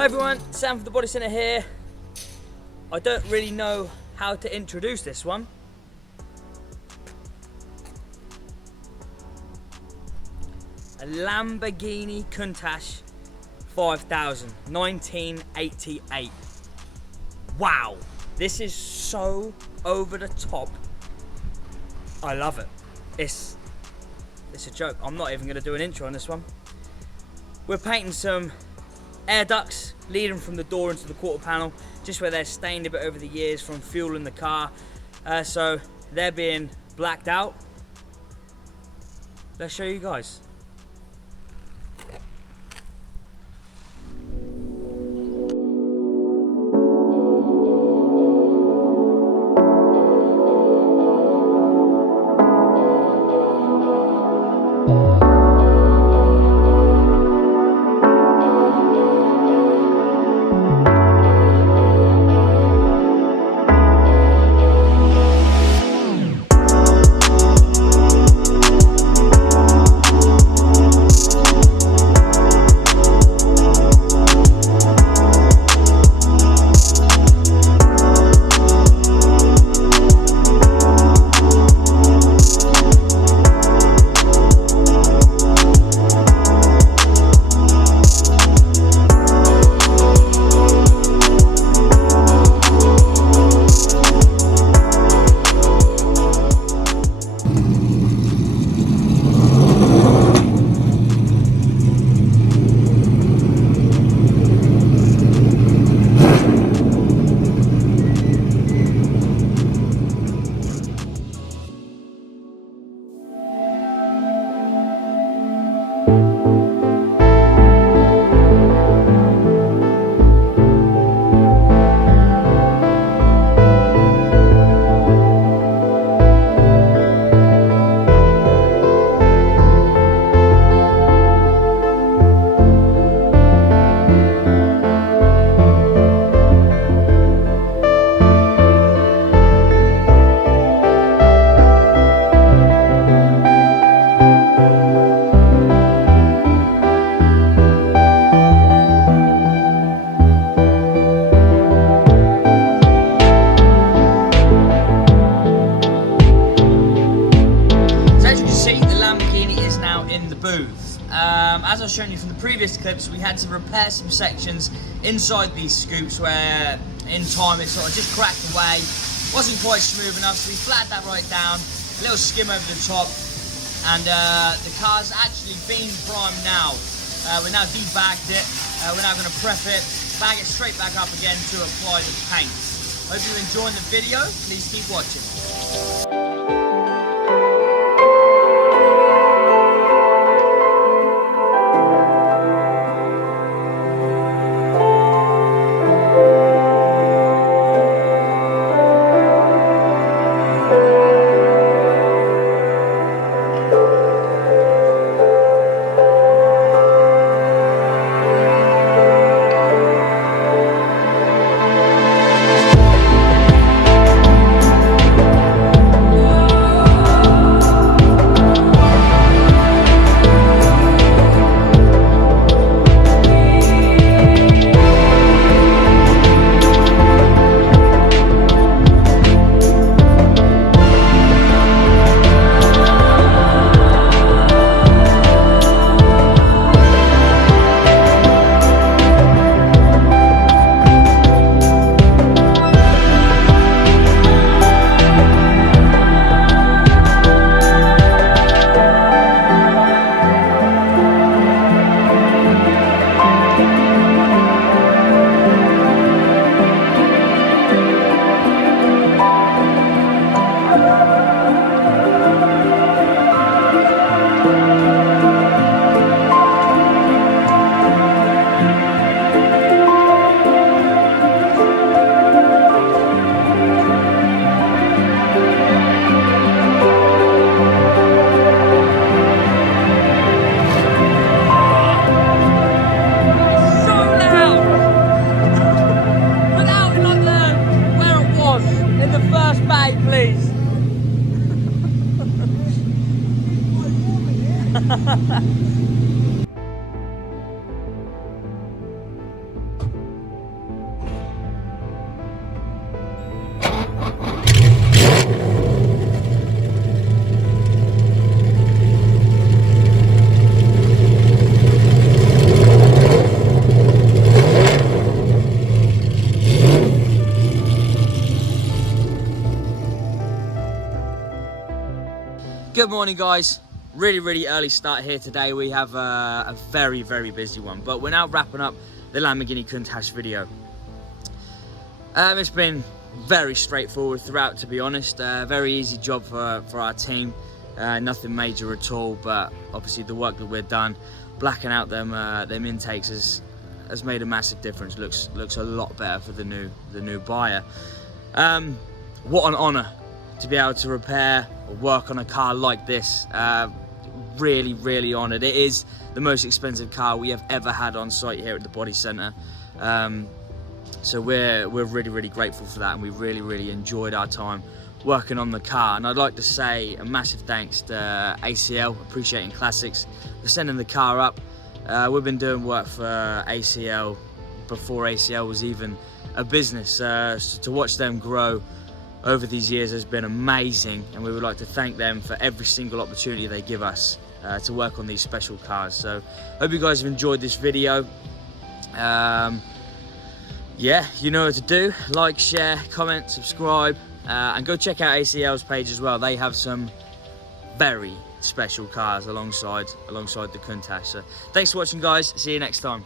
Hi everyone, Sam from the Body Centre here. I don't really know how to introduce this one. A Lamborghini Countach 5000, 1988. Wow, this is so over the top. I love it. It's a joke. I'm not even gonna do an intro on this one. We're painting some air ducts leading from the door into the quarter panel, just where they're stained a bit over the years from fuel in the car. So they're being blacked out. Let's show you guys. As I've shown you from the previous clips, we had to repair some sections inside these scoops where in time it sort of just cracked away, wasn't quite smooth enough, so we flattened that right down, a little skim over the top, and the car's actually been primed now. We're now debagged it, we're now going to prep it, bag it straight back up again to apply the paint. Hope you're enjoying the video, please keep watching. Good morning, guys. Really early start here today. We have a very busy one, but we're now wrapping up the Lamborghini Countach video. It's been very straightforward throughout, to be honest. Very easy job for our team. Nothing major at all, but obviously the work that we've done, blacking out them intakes has made a massive difference. Looks a lot better for the new buyer. What an honour to be able to repair or work on a car like this. Really honoured. It is the most expensive car we have ever had on site here at the body centre. So we're really grateful for that, and we really enjoyed our time working on the car. And I'd like to say a massive thanks to ACL, Appreciating Classics, for sending the car up. We've been doing work for ACL before ACL was even a business. So to watch them grow over these years has been amazing, and we would like to thank them for every single opportunity they give us to work on these special cars. So hope you guys have enjoyed this video. Yeah, you know what to do. Like, share, comment, subscribe, and go check out ACL's page as well. They have some very special cars alongside the Countach. So thanks for watching, guys. See you next time.